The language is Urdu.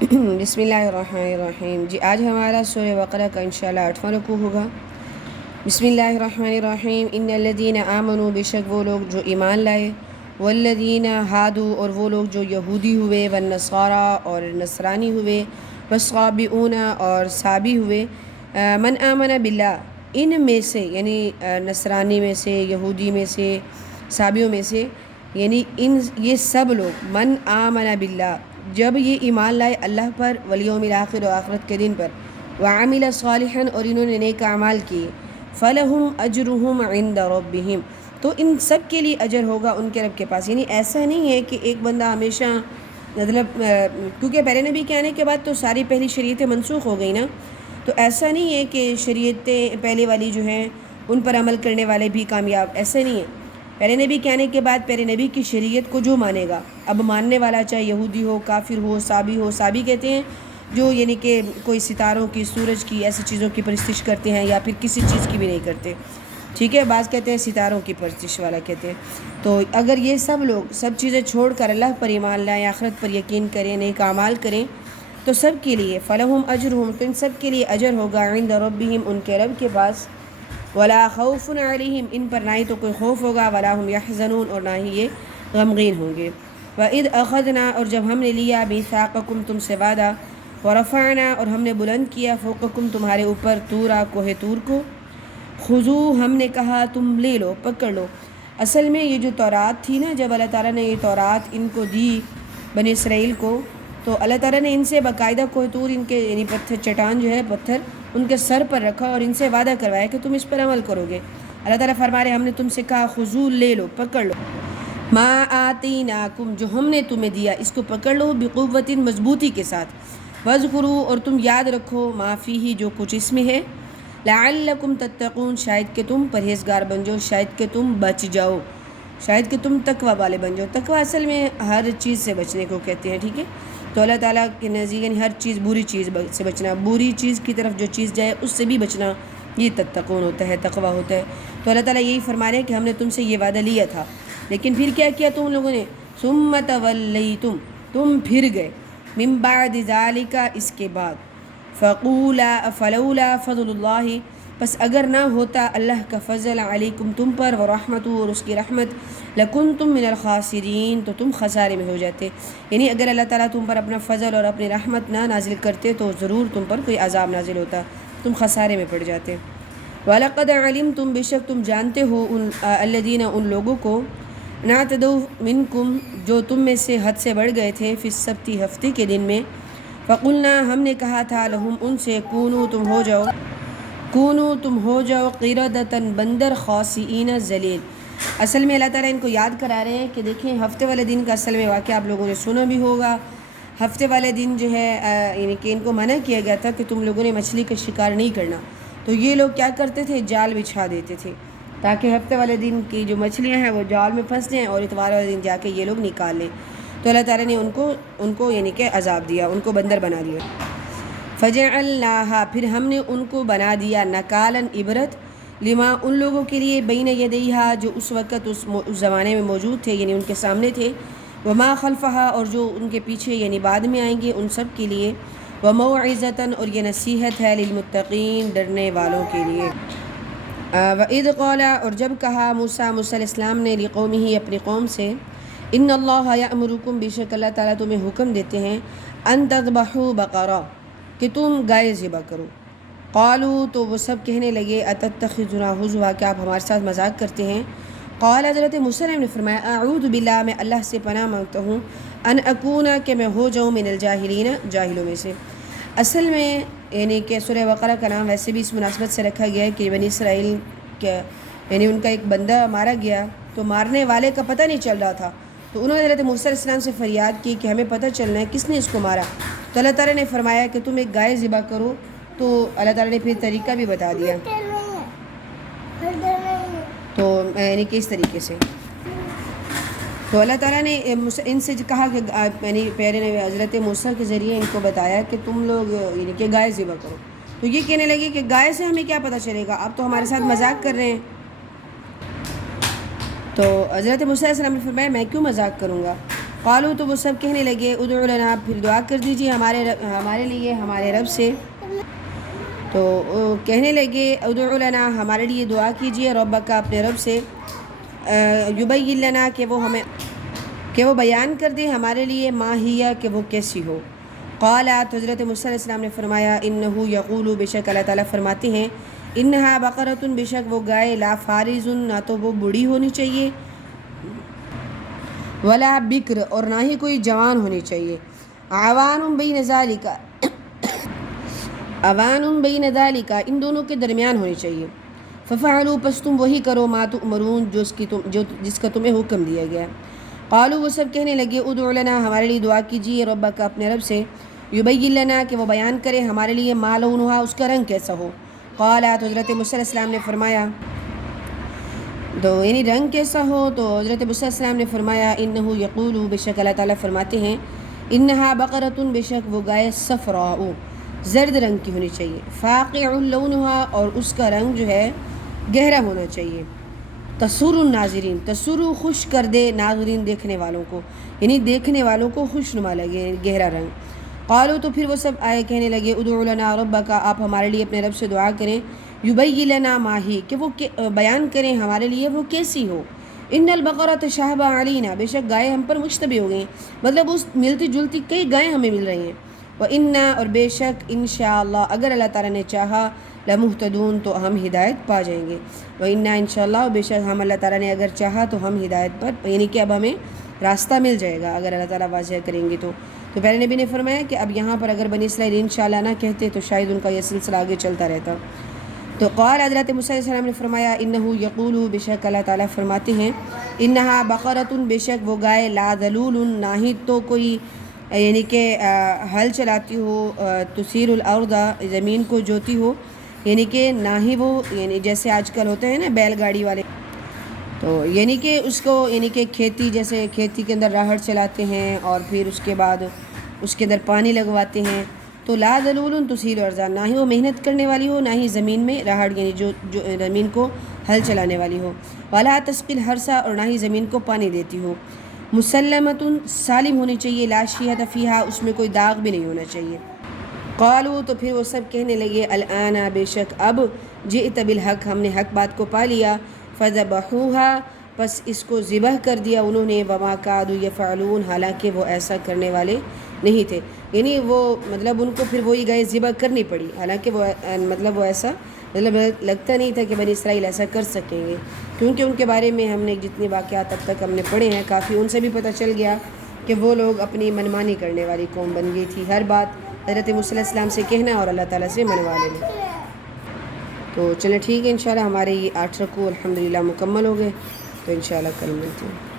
بسم اللہ الرحمن الرحیم. جی آج ہمارا سورہ بقرہ کا انشاءاللہ 8واں رکوع ہوگا. بسم اللہ الرحمن الرحیم. ان الذین آمنوا، بے شک وہ لوگ جو ایمان لائے، والذین ہادوا، اور وہ لوگ جو یہودی ہوئے، والنصارى اور نصرانی ہوئے، والصابئون اور صابی ہوئے. من آمن باللہ، ان میں سے یعنی نصرانی میں سے، یہودی میں سے، صابیوں میں سے، یعنی یہ سب لوگ من آمن باللہ، جب یہ ایمان لائے اللہ پر، والیوم الآخر، اور آخرت کے دن پر، وعمل صالحا، اور انہوں نے نیک اعمال کیے، فلہم اجرہم عند ربہم، تو ان سب کے لیے اجر ہوگا ان کے رب کے پاس. یعنی ایسا نہیں ہے کہ ایک بندہ ہمیشہ مطلب کیونکہ پہلے نبی کے آنے کے بعد تو ساری پہلی شریعتیں منسوخ ہو گئی نا، تو ایسا نہیں ہے کہ شریعتیں پہلے والی جو ہیں ان پر عمل کرنے والے بھی کامیاب، ایسا نہیں ہے. پہلے نبی کے آنے کے بعد پہلے نبی کی شریعت کو جو مانے گا، اب ماننے والا چاہے یہودی ہو، کافر ہو، صابی ہو. صابی کہتے ہیں جو یعنی کہ کوئی ستاروں کی، سورج کی، ایسی چیزوں کی پرستش کرتے ہیں، یا پھر کسی چیز کی بھی نہیں کرتے. ٹھیک ہے، بعض کہتے ہیں ستاروں کی پرستش والا کہتے ہیں. تو اگر یہ سب لوگ سب چیزیں چھوڑ کر اللہ پر ایمان لائیں، آخرت پر یقین کریں، نیک اعمال کریں، تو سب کے لیے فلہم اجرہم، تو ان سب کے لیے اجر ہوگا عند ربہم، ان کے رب کے پاس. ولا خوف علیہم، ان پر نہ ہی تو کوئی خوف ہوگا، ولا هم یحزنون، اور نہ ہی یہ غمگین ہوں گے. وَإِذْ أَخَذْنَا، اور جب ہم نے لیا، مِيثَاقَكُمْ، تم سے وعدہ، وَرَفَعْنَا، اور ہم نے بلند کیا، فوقکم، تمہارے اوپر، طورا، کوہ طور کو، خذو، ہم نے کہا تم لے لو، پکڑ لو. اصل میں یہ جو تورات تھی نا، جب اللہ تعالیٰ نے یہ تورات ان کو دی بنی اسرائیل کو، تو اللہ تعالیٰ نے ان سے باقاعدہ کوہ طور، ان کے یعنی پتھر، چٹان جو ہے پتھر، ان کے سر پر رکھا اور ان سے وعدہ کروایا کہ تم اس پر عمل کرو گے. اللہ تعالیٰ فرما رہے ہم نے تم سے کہا خذو، لے لو، پکڑ لو، ما آتیناکم، جو ہم نے تمہیں دیا اس کو پکڑ لو، بقوت، مضبوطی کے ساتھ، واذکروا، اور تم یاد رکھو، ما فیہ، جو کچھ اس میں ہے، لعلکم تتقون، شاید کہ تم پرہیزگار بن جاؤ، شاید کہ تم بچ جاؤ، شاید کہ تم تقوی والے بن جاؤ. تقوی اصل میں ہر چیز سے بچنے کو کہتے ہیں. ٹھیک ہے، تو اللہ تعالیٰ کے نزدیک یعنی ہر چیز، بری چیز سے بچنا، بری چیز کی طرف جو چیز جائے اس سے بھی بچنا، یہ تتقون ہوتا ہے، تقوی ہوتا ہے. تو اللہ تعالیٰ یہی فرما رہے ہیں کہ ہم نے تم سے یہ وعدہ لیا تھا، لیکن پھر کیا کیا تم لوگوں نے، ثم تولیتم، تم پھر گئے، من بعد ذالک، اس کے بعد، فلولا فضل اللہ، بس اگر نہ ہوتا اللہ کا فضل، علیکم، تم پر، ورحمتہ، اور اس کی رحمت، لکنتم من الخاسرین، تو تم خسارے میں ہو جاتے. یعنی اگر اللہ تعالیٰ تم پر اپنا فضل اور اپنی رحمت نہ نازل کرتے تو ضرور تم پر کوئی عذاب نازل ہوتا، تم خسارے میں پڑ جاتے. وَلَقَدْ عَلِمْتُمْ، بے شک تم جانتے ہو، الذین، ان لوگوں کو، نَعْتَدَوْا مِنْکُمْ، جو تم میں سے حد سے بڑھ گئے تھے، فی السبت، ہفتے کے دن میں، فَقُلْنَا، ہم نے کہا تھا، لَهُمْ، ان سے، کونوا، تم ہو جاؤ، قِرَدَةً، بندر، خاسئین، ذلیل. اصل میں اللہ تعالیٰ ان کو یاد کرا رہے ہیں کہ دیکھیں ہفتے والے دن کا اصل میں واقعہ آپ لوگوں نے سنا بھی ہوگا. ہفتے والے دن جو ہے یعنی کہ ان کو منع کیا گیا تھا کہ تم لوگوں نے مچھلی کا شکار نہیں کرنا. تو یہ لوگ کیا کرتے تھے، جال بچھا دیتے تھے تاکہ ہفتے والے دن کی جو مچھلیاں ہیں وہ جال میں پھنس جائیں اور اتوار والے دن جا کے یہ لوگ نکال لیں. تو اللہ تعالیٰ نے ان کو یعنی کہ عذاب دیا، ان کو بندر بنا دیا. فجعلناہا، پھر ہم نے ان کو بنا دیا، نکالن، عبرت، لما، ان لوگوں کے لیے، بین یدیہا، جو اس وقت اس زمانے میں موجود تھے، یعنی ان کے سامنے تھے، وما خلفہا، اور جو ان کے پیچھے یعنی بعد میں آئیں گے، ان سب کے لیے، وموعظۃ، اور یہ نصیحت ہے، للمتقین، ڈرنے والوں کے لیے. وَإِذْ قَالَ، اور جب کہا موسیٰ علیہ السلام نے، لقومہ، اپنی قوم سے، ان اللہ یأمرکم، بے شک اللہ تعالیٰ تمہیں حکم دیتے ہیں، ان تذبحوا بقرہ، کہ تم گائے ذبح کرو. قالوا، تو وہ سب کہنے لگے، اتتخذنا ہزوا، کہ آپ ہمارے ساتھ مذاق کرتے ہیں. قال، حضرت موسیٰ نے فرمایا، اعوذ باللہ، میں اللہ سے پناہ مانگتا ہوں، ان اکون، کہ میں ہو جاؤں، من الجاہلین، جاہلوں میں سے. اصل میں یعنی کہ سورہ بقرہ کا نام ویسے بھی اس مناسبت سے رکھا گیا ہے کہ بنی اسرائیل کے یعنی ان کا ایک بندہ مارا گیا تو مارنے والے کا پتہ نہیں چل رہا تھا، تو انہوں نے حضرت موسیٰ علیہ السلام سے فریاد کی کہ ہمیں پتہ چلنا ہے کس نے اس کو مارا. تو اللہ تعالیٰ نے فرمایا کہ تم ایک گائے ذبح کرو. تو اللہ تعالیٰ نے پھر طریقہ بھی بتا دیا، تو یعنی کہ اس طریقے سے. تو اللہ تعالیٰ نے ان سے کہا کہ یعنی پیارے نے حضرت موسیٰ کے ذریعے ان کو بتایا کہ تم لوگ یعنی کہ گائے ذبح کرو. تو یہ کہنے لگے کہ گائے سے ہمیں کیا پتہ چلے گا، آپ تو ہمارے ساتھ مذاق کر رہے ہیں. تو حضرت موسیٰ علیہ السلام نے فرمایا، میں کیوں مذاق کروں گا، قالوا تو وہ سب کہنے لگے ادعو لنا، پھر دعا کر دیجیے ہمارے لیے ہمارے رب سے. تو کہنے لگے ادعو لنا، ہمارے لیے دعا کیجیے ربک، اپنے رب سے، یبین لنا، کہ وہ بیان کر دے ہمارے لیے، ما ہی، کہ وہ کیسی ہو. قالات، حضرت موسیٰ علیہ السلام نے فرمایا، انہ یقول، بے شک اللہ تعالیٰ فرماتے ہیں، انہا بقرۃ، بے شک وہ گائے، لا فارض، نہ تو وہ بوڑھی ہونی چاہیے، ولا بکر، اور نہ ہی کوئی جوان ہونی چاہیے، عوان بین ذالک، عوان بین ذالک، ان دونوں کے درمیان ہونی چاہیے. ففعلوا، پس تم وہی کرو، ما تؤمرون، جس کا تمہیں حکم دیا گیا. قالوا، وہ سب کہنے لگے ادعو لنا، ہمارے لیے دعا کیجیے ربک، اپنے رب سے، یبین لنا، کہ وہ بیان کرے ہمارے لیے، ما لونہا، اس کا رنگ کیسا ہو. قالات، حضرت موسیٰ علیہ السلام نے فرمایا، تو یعنی رنگ کیسا ہو. تو حضرت موسیٰ علیہ السلام نے فرمایا، انہ یقول، بے شک اللہ تعالیٰ فرماتے ہیں، انہا بقرۃ، بے شک وہ گائے، صفراء، زرد رنگ کی ہونی چاہیے، فاقع لونہا، اور اس کا رنگ جو ہے گہرا ہونا چاہیے، تسر الناظرین، تسر، خوش کر دے، ناظرین، دیکھنے والوں کو، یعنی دیکھنے والوں کو خوشنما لگے، گہرا رنگ. قالوا، تو پھر وہ سب آئے کہنے لگے ادعو لنا ربک، آپ ہمارے لیے اپنے رب سے دعا کریں، یبین لنا ما ہی، کہ وہ بیان کریں ہمارے لیے وہ کیسی ہو. ان البقرۃ تشابہ علینا، بے شک گائے ہم پر مشتبہ ہو گئی، مطلب اس ملتی جلتی کئی گائیں ہمیں مل رہی ہیں. وَإِنَّا، اور بے شک انشاءاللہ، اگر اللہ تعالیٰ نے چاہا، لمہتدون، تو ہم ہدایت پا جائیں گے. وَإِنَّا، انشاءاللہ، بے شک ہم، اللہ تعالیٰ نے اگر چاہا تو ہم ہدایت پر، یعنی کہ اب ہمیں راستہ مل جائے گا اگر اللہ تعالیٰ واضح کریں گے تو. تو پہلے نبی نے فرمایا کہ اب یہاں پر اگر بنی اسرائیل انشاءاللہ نہ کہتے تو شاید ان کا یہ سلسلہ آگے چلتا رہتا. تو قال، حضرت موسیٰ علیہ السلام نے فرمایا، انہ یقول، بے شک اللہ تعالیٰ فرماتے ہیں، انہا بقرۃ، بے شک وہ گائے، لا ذلول، نہ ہی تو کوئی یعنی کہ ہل چلاتی ہو، تثیر الارض، زمین کو جوتی ہو، یعنی کہ نہ ہی وہ، یعنی جیسے آج کل ہوتے ہیں نا بیل گاڑی والے، تو یعنی کہ اس کو، یعنی کہ کھیتی، جیسے کھیتی کے اندر راہڑ چلاتے ہیں اور پھر اس کے بعد اس کے اندر پانی لگواتے ہیں. تو لا ذلول تثیر الارض، نہ ہی وہ محنت کرنے والی ہو، نہ ہی زمین میں راہڑ، یعنی جو زمین کو ہل چلانے والی ہو، ولا تسقی الحرث، اور نہ ہی زمین کو پانی دیتی ہو، مسلمۃ، سالم ہونی چاہیے، لا شیۃ فیہا، اس میں کوئی داغ بھی نہیں ہونا چاہیے. قالوا، تو پھر وہ سب کہنے لگے، الآن، بے شک اب، جئت بالحق، ہم نے حق بات کو پا لیا، فذبحوها، پس اس کو ذبح کر دیا انہوں نے، وما کادوا یفعلون، حالانکہ وہ ایسا کرنے والے نہیں تھے. یعنی وہ مطلب ان کو پھر وہی گائے ذبح کرنی پڑی، حالانکہ وہ مطلب وہ ایسا لگتا نہیں تھا کہ بنی اسرائیل ایسا کر سکیں گے، کیونکہ ان کے بارے میں ہم نے جتنے واقعات اب تک ہم نے پڑھے ہیں کافی، ان سے بھی پتہ چل گیا کہ وہ لوگ اپنی منمانی کرنے والی قوم بن گئی تھی، ہر بات حضرت موسیٰ علیہ السلام سے کہنا اور اللہ تعالیٰ سے منوا لینا. تو چلیں ٹھیک ہے، انشاءاللہ ہمارے یہ 8 رکوع الحمدللہ مکمل ہو گئے، تو انشاءاللہ کل ملتے ہیں.